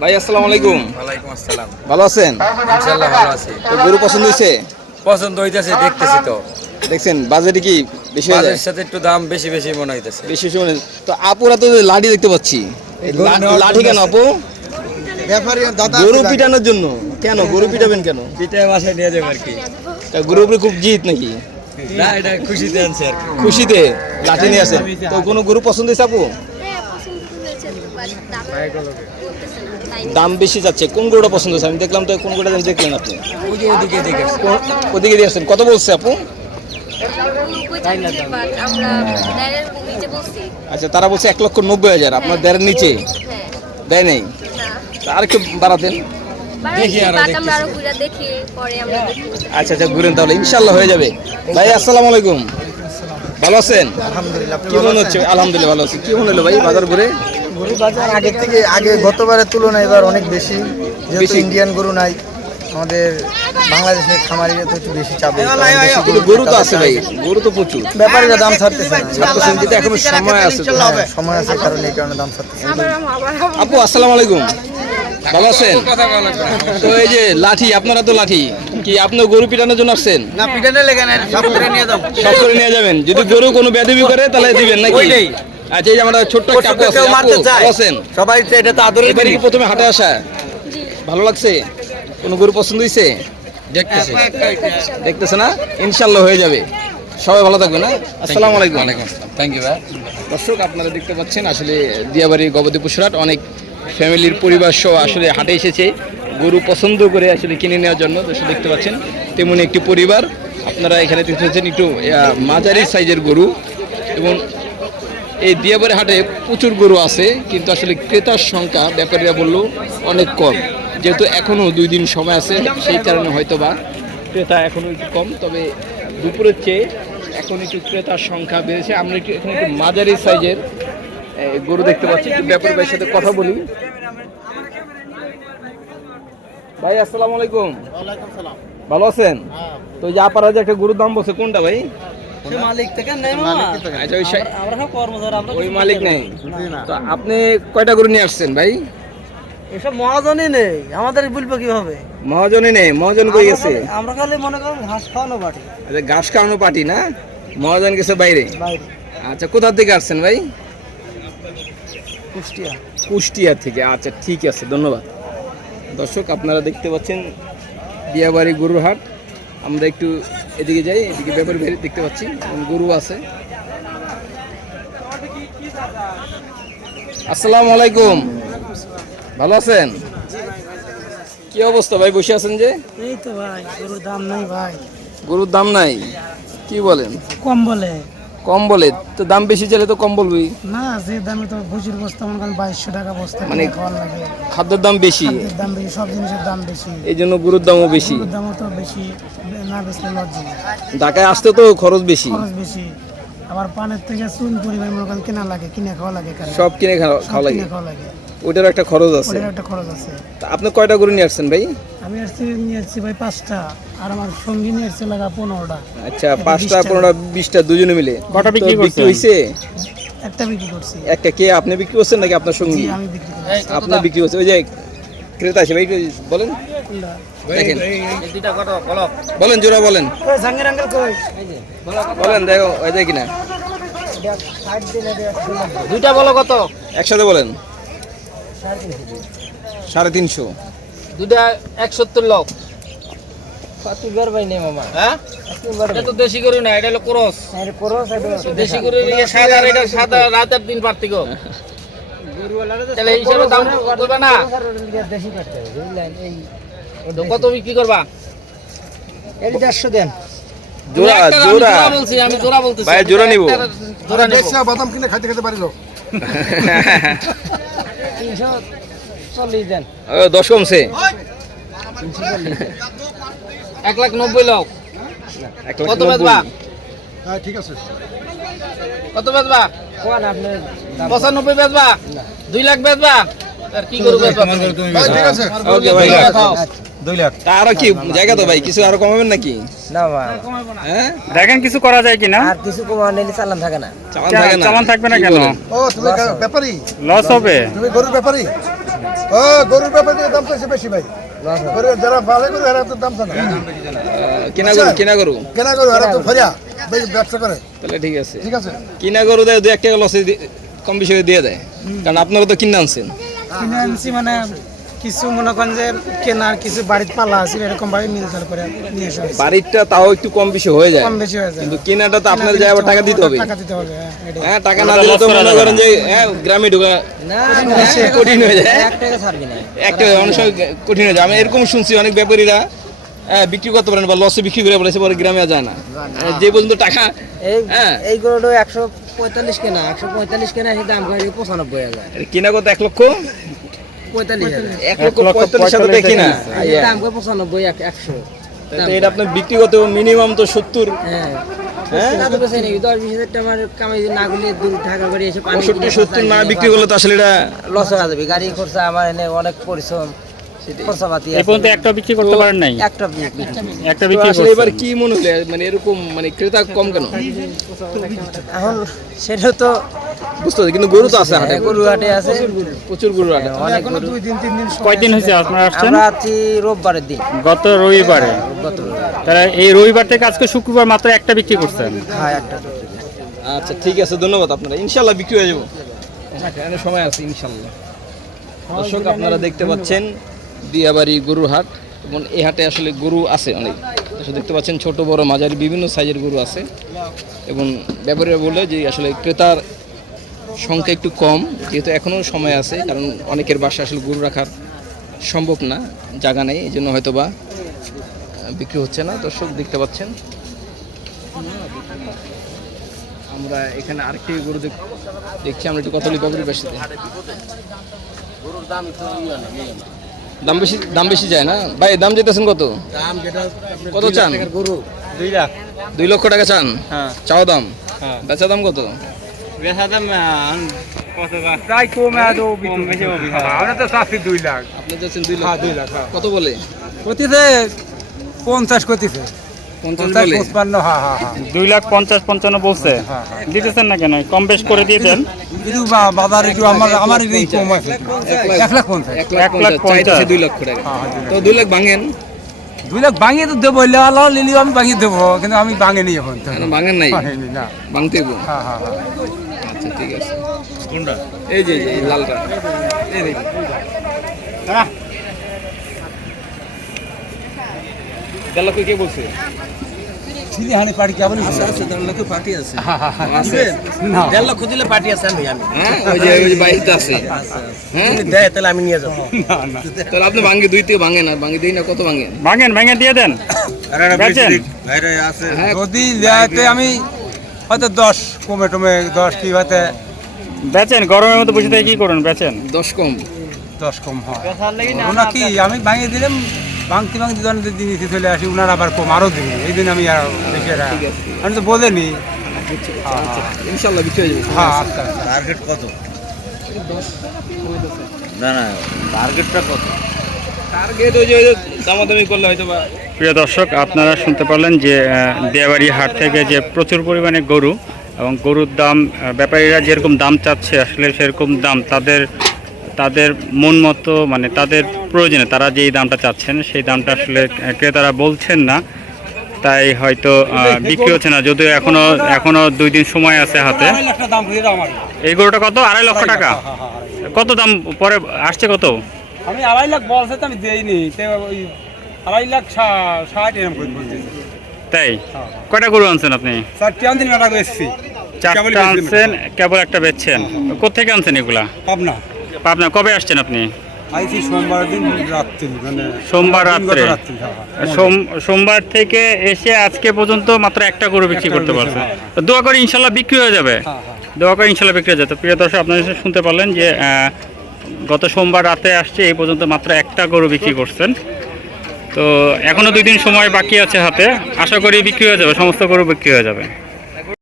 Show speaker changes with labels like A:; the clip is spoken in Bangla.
A: ভাই আসসালামু আলাইকুম।
B: ওয়ালাইকুম আসসালাম।
A: ভালো আছেন?
B: ইনশাআল্লাহ ভালো আছি।
A: তো গরু পছন্দ হয়েছে
B: পছন্দ হইতেছে দেখতেছি তো।
A: দেখছেন বাজেটে কি বেশি হয়ে যায়?
B: বাজারের সাথে একটু দাম বেশি বেশি মনে হইতেছে।
A: বেশি শুনে তো আপুরা তো লাঠি দেখতে পাচ্ছি। লাঠি কেন আপু? গরু পিটানোর জন্য। কেন? গরু পিটাবেন কেন?
B: পিঠে বাসায় নিয়ে যাবে আর কি।
A: তা গরুর উপরে খুব জিত নাকি?
B: না এটা খুশিতে আনছে আর কি।
A: খুশিতে লাঠি নিয়ে আসেন তো কোনো গরু পছন্দ হয়েছে আপু
C: দাম
A: বেশি যাচ্ছে কোন গরুটা পছন্দ হয়েছে? আমি দেখলাম তো কোন গরুটা দেখলেন আপনি?
B: ওদিকে
A: দিয়ে আসছেন। কত বলছে আপু? আচ্ছা তারা বলছে এক লক্ষ নব্বই হাজার। আপনার দেড়ের নিচে?
C: হ্যাঁ।
A: দেয় নেই? আর একটু বাড়াতেন আচ্ছা আচ্ছা ঘুরেন তাহলে। ইনশাল্লাহ হয়ে যাবে। ভাই আসসালামু আলাইকুম। ভালো আছেন?
D: আলহামদুলিল্লাহ
A: কি মনে হচ্ছে? আলহামদুলিল্লাহ ভালো আছি। কি মনে হলো ভাই বাজার ঘুরে?
D: গরু বাজার আগের থেকে আগে গতবারের তুলনায় এবার অনেক বেশি যেহেতু ইন্ডিয়ান গরু নাই আমাদের বাংলাদেশের খামারিরা তো একটু বেশি
A: কিন্তু গরু তো আছে ভাই গরু তো প্রচুর।
D: ব্যাপারীরা দাম ছাড়তেছে না।
A: ছাড়তেছেন কিন্তু এখনও সময় আছে
D: সময় আছে কারণে এই কারণে দাম ছাড়তেছে।
A: আপু আসসালামু আলাইকুম। ভালো আছেন? তো এই যে লাঠি আপনারা তো লাঠি। কি আপনি গরু পিটানোর জন্য আসছেন?
D: না পিটানে লেগে না সব করে নিয়ে
A: যাবেন। যদি গরু কোনো বেদবি করে তাহলে দিবেন নাকি। আচ্ছা এই যে আমরা ছোট্ট একটা আপু আছে
D: মারতে
A: ভালো আছেন
D: সবাই তো এটা তো আদরের
A: কি প্রথমে হাটে আসা? ভালো লাগছে? কোনো গরু পছন্দ হয়েছে
B: দেখতেছি।
A: দেখতেছে না? ইনশাল্লাহ হয়ে যাবে। সবাই ভালো থাকবেন হ্যাঁ? আসসালামু আলাইকুম।
B: ওয়ালাইকুম আসসালাম। থ্যাংক ইউ ভাই।
A: দর্শক আপনারা দেখতে পাচ্ছেন আসলে দিয়াবাড়ি গবাদি পশুরহাট অনেক ফ্যামিলির পরিবার সহ আসলে হাটে এসেছে। গরু পছন্দ করে আসলে কিনে নেওয়ার জন্য দর্শক দেখতে পাচ্ছেন তেমনি একটি পরিবার। আপনারা এখানে দেখতে পাচ্ছেন একটু মাঝারি সাইজের গরু এবং এই দিয়াবাড়ি হাটে প্রচুর গরু আছে কিন্তু আসলে ক্রেতার সংখ্যা ব্যাপারীরা বলল অনেক কম। যেহেতু এখনও দুই দিন সময় আছে সেই কারণে হয়তো বা ক্রেতা এখনও একটু কম। তবে দুপুরের চেয়ে এখন একটু ক্রেতার সংখ্যা বেড়েছে। আমরা একটু এখানে একটু মাঝারি সাইজের গরু দেখতে পাচ্ছি। একটু ব্যাপারী ভাইয়ের সাথে কথা বলি। ভাই আসসালামু আলাইকুম। ভালো আছেন? তো এই যে আপারা যে একটা গরুর দাম বলছে কোনটা ভাই?
D: মালিক থেকে নেই
A: আচ্ছা ওই সাই-
D: আমরা সব কর্মচারী আমরা
A: ওই মালিক নেই? তো আপনি কয়টা গরু নিয়ে আসছেন ভাই?
D: এসব মহাজনই নেই। আমাদের বলব কীভাবে?
A: মহাজনে নেই মহাজন কই গেছে?
D: আমরা খালি মনে করেন ঘাস খাওয়ানো বাটি
A: আচ্ছা ঘাস খাওয়ানো পার্টি না? মহাজন গেছে বাইরে?
D: বাইরে।
A: আচ্ছা কোথা থেকে আসছেন ভাই?
D: কুষ্টিয়া।
A: কুষ্টিয়া থেকে। আচ্ছা ঠিক আছে ধন্যবাদ। দর্শক আপনারা দেখতে পাচ্ছেন দিয়াবাড়ি গরুর হাট। আমরা একটু এদিকে যাই এদিকে ব্যাপার বের দেখতে পাচ্ছি গরু আছে। আসসালামু আলাইকুম। ভালো আছেন? কি অবস্থা ভাই বসে আছেন যে?
D: এই তো ভাই গরুর দাম নাই ভাই।
A: গরুর দাম নাই কি বলেন?
D: কম বলে।
A: কম বলে? তো দাম বেশি চাইলে তো কম বলবি।
D: না যে দামে তো ভুজির বস্তা মনে করেন বাইশশো টাকা বস্তা
A: মানে- খাদ্যের দাম বেশি?
D: দাম বেশি সব জিনিসের দাম বেশি।
A: এই জন্য গুরুর দামও বেশি।
D: গরুর দামও তো বেশি না বেচলে লজ্জা
A: ঢাকায় আসতে তো খরচ বেশি।
D: খরচ বেশি। আবার পানের থেকে চুন পরিমাণ মনে করেন কেনা লাগে কিনে খাওয়া লাগে
A: সব কিনে খাওয়া খাওয়া লাগে।
D: কিনে খাওয়া লাগে।
A: ওটার একটা খরচ আছে।
D: ওটার একটা খরচ আছে।
A: তা আপনি কয়টা গরু নিয়ে আসছেন ভাই?
D: আমি আসছি নিয়ে আসছি ভাই পাঁচটা। আর আমার সঙ্গী নিয়ে আসছে লাগা পনেরোটা।
A: আচ্ছা পাঁচটা পনেরোটা বিশটা দুজনে মিলে।
D: কটা বিক্রি
A: বিক্রি হয়েছে
D: একটা বিক্রি করছি।
A: একটা কে? আপনি বিক্রি করছেন নাকি আপনার সঙ্গী?
D: আমি বিক্রি করছি।
A: আপনি বিক্রি করছেন। ওই যে ক্রেতা আছে ভাই বলেন? দেখেন। বলেন জোড়া বলেন। বলেন দেখো ওই দেখি না।
B: দুইটা বলো কত?
A: একসাথে বলেন।
D: সাড়ে তিনশো।
B: দুইটা এক সত্তর লোক হ্যাঁ? এটা তো দেশি গরু না এটা হলো ক্রস।
D: আরে করো সাইড
B: দেশি গরু ইয়ে আর এটা সাদা রাত আর দিন পার্থক্য তাহলে এই হিসাবে দাম করবে না?
D: দেশি কাটতে হবে বুঝলেন এই
B: তো কত বিক্রি করবা?
D: এর দেড়শো দেন।
A: জোড়া
B: আমি
A: জোড়া
B: জোড়া। বলছি আমি জোড়া বলতেছি।
A: ভাই, জোড়া নিবো।
B: জোড়া নিবো।
D: বাদাম কিনে খাইতে খাইতে পারিল
A: দশ কমছে।
B: এক লাখ নব্বই লোক
A: এক
B: কত। বেচবা?
D: হ্যাঁ ঠিক আছে।
B: কত বেচবা? পঁচানব্বই বেচবা? দুই লাখ বেচবা? আর কি করব
D: ঠিক আছে।
A: ওকে ভাই।
B: খাও।
D: দুই লাখ।
A: আরও কি জায়গা তো ভাই কিছু আরও কমাবেন নাকি?
D: না
A: হ্যাঁ?
E: দেখেন কিছু করা যায় কিনা?
D: আর কিছু কমা নিলে চালান থাকে না।
A: চালান থাকে না?
E: চালান থাকবে না কেন?
F: ও তুমি ব্যাপারী?
E: লস হবে?
F: তুমি গরুর ব্যাপারী?
E: ও গরুর ব্যাপারে দাম চাইছে বেশি ভাই। গরুর যারা ভালো করে এরা তো দাম চায়
A: কিনা গরু কিনা গরু?
E: কেনা গরু এরা তো ফরিয়া ব্যবসা করে।
A: তাহলে ঠিক আছে।
E: ঠিক আছে।
A: কিনা গরু দেয় দু এক টাকা লসে কম বেশি দিয়ে দেয়। কারণ আপনারা তো কিনে আনছেন।
F: কিনে আনছি মানে কিছু মনে করেন যে কেনার কিছু বাড়িতে পালা আছে এরকম ভাবে মিলতাল করে নিয়ে হয়েছে।
A: বাড়িটা তাও একটু কম বেশি হয়ে যায়।
F: কম বেশি হয়ে যায়।
A: কিন্তু কেনাটা তো আপনার যায় আবার টাকা দিতে হবে।
F: টাকা দিতে হবে হ্যাঁ,
A: হ্যাঁ টাকা না দিলে তো মনে করেন যে হ্যাঁ গ্রামে ঢোকা কঠিন হয়ে যায়। একটা অনেক সময় কঠিন হয়ে যায়। আমি এরকম শুনছি অনেক ব্যাপারীরা হ্যাঁ, বিক্রি করতে পারেন বা লসে বিক্রি করে বলেছে পরে গ্রামে যায় না। যে পর্যন্ত টাকা হ্যাঁ।
G: এই গরুটা একশো পঁয়তাল্লিশ কেনা একশো পঁয়তাল্লিশ কেনা সে দাম করে পঁচানব্বই হাজার।
A: কিনা কত এক লক্ষ?
G: পঁয়তাল্লিশ হাজার।
A: এক লক্ষ পঁয়তাল্লিশ হাজার টাকা কিনা
G: দাম করে পঁচানব্বই একশো।
A: এটা আপনার বিক্রি করতে মিনিমাম তো সত্তর।
G: হ্যাঁ।
A: হ্যাঁ? সত্তর না বিক্রি করলে তো আসলে এটা
G: লস হয়ে যাবে। গাড়ি খরচা আমার এনে অনেক পরিশ্রম।
H: এই পর্যন্ত একটা বিক্রি করতে পারেন নাই?
G: একটা
H: একটা বিক্রি
A: আসলে এবার কি মনে হলো? মানে এরকম মানে ক্রেতা কম কেন?
G: এখন সেটা তো
A: বুঝতে পারছি কিন্তু গরু তো আছে হাটে।
G: হ্যাঁ, গরু হাটে আছে।
A: প্রচুর গরু হাটে।
G: অনেক গরু।
F: দুই দিন তিন দিন
H: কয়দিন হয়েছে? আপনারা আসছেন?
G: আমরা আছি রোববারের দিন।
H: গত রবিবারে।
G: গত রবিবার।
H: এই রবিবার থেকে আজকে শুক্রবার মাত্র একটা বিক্রি করছেন?
G: হ্যাঁ একটা
A: আচ্ছা ঠিক আছে ধন্যবাদ আপনারা। ইনশাল্লাহ বিক্রি হয়ে যাব। সময় আছে ইনশাল্লাহ দর্শক আপনারা দেখতে পাচ্ছেন দিয়াবাড়ি গরুর হাট, এবং এই হাটে আসলে গরু আছে অনেক। দেখতে পাচ্ছেন ছোট, বড়, মাঝারি, বিভিন্ন সাইজের গরু আছে। এবং ব্যাপারীরা বলে যে আসলে ক্রেতার সংখ্যা একটু কম, যেহেতু এখনও সময় আছে, কারণ অনেকের বাসা আসলে গরু রাখার সম্ভব না, জায়গা নেই, এই জন্য হয়তো বা বিক্রি হচ্ছে না। দর্শক, দেখতে পাচ্ছেন। আমরা এখানে আরেকটি গরু দেখ- দেখছি, আমরা একটু কথা বলি বেশি দাম বেশি দাম বেশি যায় না? ভাই দাম যেতেছেন কত? দাম কত চান?
B: গরু। দুই লাখ।
A: দুই লক্ষ টাকা চান?
B: হ্যাঁ।
A: চাও দাম?
B: হ্যাঁ।
A: বেচা দাম কত?
B: বেচা দাম কত
F: প্রায় কমে আদৌ বিক্রি আমরা তো চাচ্ছি দুই লাখ।
A: আপনি দুই
F: হ্যাঁ দুই লাখ হ্যাঁ।
A: কত বলে?
F: কতিতে পঞ্চাশ কতিতে
H: দুই লাখ পঞ্চাশ পঞ্চান্ন বলছে।
F: হ্যাঁ, হ্যাঁ।
H: দিতেছেন না কেন? কম বেশ করে দিয়ে দেন
F: একটু বা- বাজার একটু আমার আমার কম আছে এক লাখ পঞ্চাশ।
A: এক লাখ পঞ্চাশ। দুই লক্ষ টাকা।
F: লাখ।
A: তো দুই লাখ ভাঙেন?
F: দুই লাখ ভাঙিয়ে তো দেবো আল্লাহ লিলিও আমি ভাঙিয়ে দেবো কিন্তু আমি ভাঙিনি এখন।
A: এখন ভাঙেন নাই? ভাঙতে
F: হ্যাঁ হ্যাঁ হ্যাঁ
A: আচ্ছা ঠিক আছে। কোনটা? এই যে এই যে, এই লালটা। এই দেখুন দেড় লক্ষ কে বলছে?
B: আছে দেড় লক্ষ পার্টি আছে।
A: আছে?
F: না।
B: দেড় লক্ষ দিলে পার্টি আছে আমি আমি।
A: হ্যাঁ? ওই যে ওই বাইকটা আছে। হ্যাঁ?
B: দেয় তাহলে আমি নিয়ে যাব।
F: না না।
A: তাহলে আপনি ভাঙ্গে দুই থেকে ভাঙেন আর ভাঙ্গে দিই না কত ভাঙেন?
H: ভাঙেন ভেঙে দিয়ে দেন। বেচেন।
A: হ্যাঁ।
F: যদি দেয়াতে আমি হয়তো দশ কমে টমে দশ কি হয়তো
H: বেচেন গরমের মধ্যে বসে থেকে কি করুন? বেচেন।
A: দশ কম।
F: দশ কম হয়। ওনা কি আমি ভাঙিয়ে দিলাম? ভাঙতে ভাঙতে যখন দিন চলে আসি ওনার আবার কম আরও দিবি এই দিন আমি আর বেশি আমি তো বোঝেনি
A: ইনশাল্লাহ বিক্রি হয়ে যাবে।
F: হ্যাঁ আচ্ছা আচ্ছা।
B: টার্গেট কত? না না টার্গেটটা কত?
A: টার্গেট ওই যে দামাদামি করলে হয়তো বা
H: প্রিয় দর্শক আপনারা শুনতে পারলেন যে দেয়াবাড়ি হাট থেকে যে প্রচুর পরিমাণে গরু এবং গরুর দাম ব্যাপারীরা যেরকম দাম চাচ্ছে আসলে সেরকম দাম তাদের তাদের মন মতো মানে তাদের প্রয়োজনে তারা যেই দামটা চাচ্ছেন সেই দামটা আসলে ক্রেতারা বলছেন না। তাই হয়তো বিক্রি হচ্ছে না যদিও এখনও এখনও দুই দিন সময় আছে হাতে। এই গরুটা কত? আড়াই লক্ষ টাকা।
F: হ্যাঁ, হ্যাঁ, হ্যাঁ।
H: কত দাম পরে আসছে কত?
F: আমি আড়াই লাখ বলছে তো আমি দেইনি আড়াই লাখ ষাট এরকম করে
H: তাই? কয়টা গরু আনছেন আপনি?
F: চারটি
H: চারটা আনছেন কেবল একটা বেচছেন। কোথেকে আনছেন এগুলা?
F: পাবনা।
H: পাবনা কবে আসছেন আপনি?
F: আইছি সোমবার দিন রাত্রি মানে
H: সোমবার রাত্রে?
F: হ্যাঁ, হ্যাঁ।
H: সোম- সোমবার থেকে এসে আজকে পর্যন্ত মাত্র একটা গরু বিক্রি করতে
F: গরু
H: পারছে
F: হ্যাঁ,
H: দোয়া করে ইনশাল্লাহ বিক্রি হয়ে যাবে।
F: হ্যাঁ।
H: দোয়া করে ইনশাল্লাহ বিক্রি হয়ে যাবে। প্রিয় দর্শক আপনারা শুনতে পারলেন যে গত সোমবার রাতে আসছে এই পর্যন্ত মাত্র একটা গরু বিক্রি করছেন। তো এখনও দুই দিন সময় বাকি আছে হাতে। আশা করি বিক্রি হয়ে যাবে সমস্ত গরু বিক্রি হয়ে যাবে।